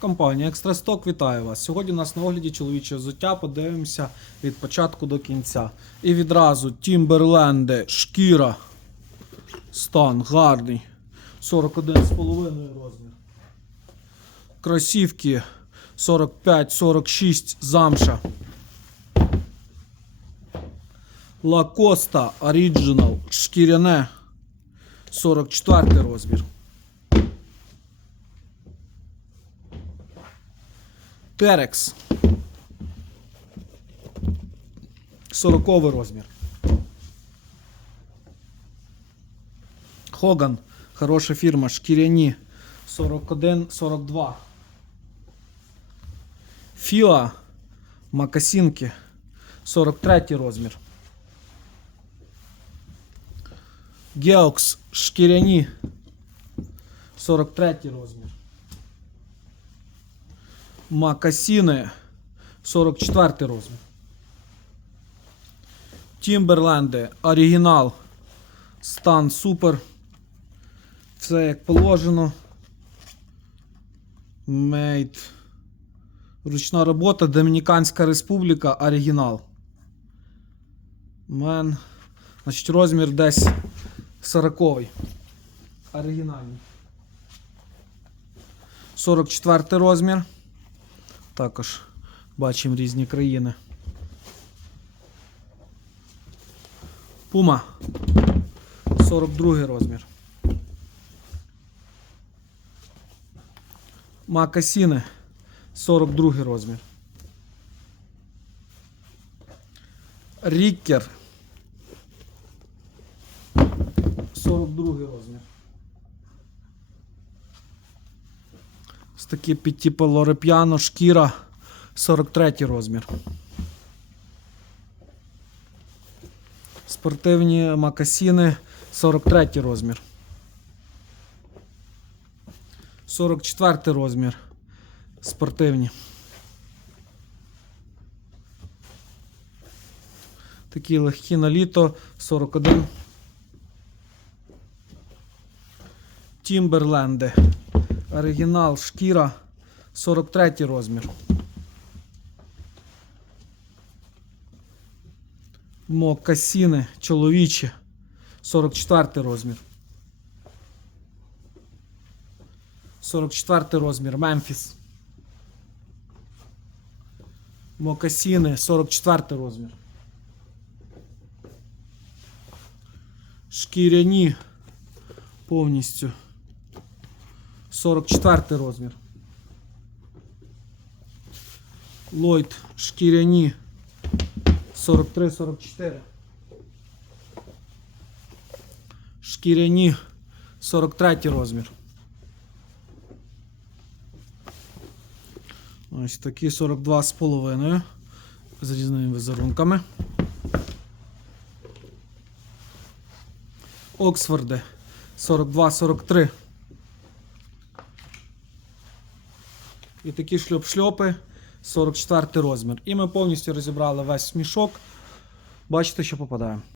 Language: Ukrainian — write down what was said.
Компанія Екстрасток вітає вас. Сьогодні у нас на огляді чоловіче взуття. Подивимося від початку до кінця. І відразу Тімберленди, шкіра. Стан гарний. 41,5 розмір. Кросівки 45-46 замша. Лакоста Original шкіряне 44 розмір. Терекс. 40 розмір. Хоган. Хороша фірма. Шкіряні. 41-42. Філа. Макасінки. 43 розмір. Геокс. Шкіряні. 43 розмір. Макасіни 44 розмір. Тімберленди оригінал. Стан супер. Все як положено. Мейд. Ручна робота. Домініканська республіка. Оригінал. Мен. Значить, розмір десь 40 Оригінальний. 44 розмір. Також бачимо різні країни. Пума. 42 розмір. Макасіни. 42 розмір. Ріккер. 42 розмір. Ось такі під типу лореп'яно, шкіра 43 розмір. Спортивні макасіни 43 розмір. 44 розмір. Спортивні. Такі легкі на літо 41. Тімберленди. Оригінал шкіра 43 розмір. Мокасіни чоловічі 44 розмір. 44 розмір. Мемфіс. Мокасіни 44 розмір. Шкіряні повністю. 44 розмір. Ллойд шкіряні 43-44. Шкіряні 43 розмір. Ось такі 42 з половиною з різними візерунками. Оксфорди 42-43. І такі шльоп-шльопи 44 розмір. І ми повністю розібрали весь мішок. Бачите, що попадає.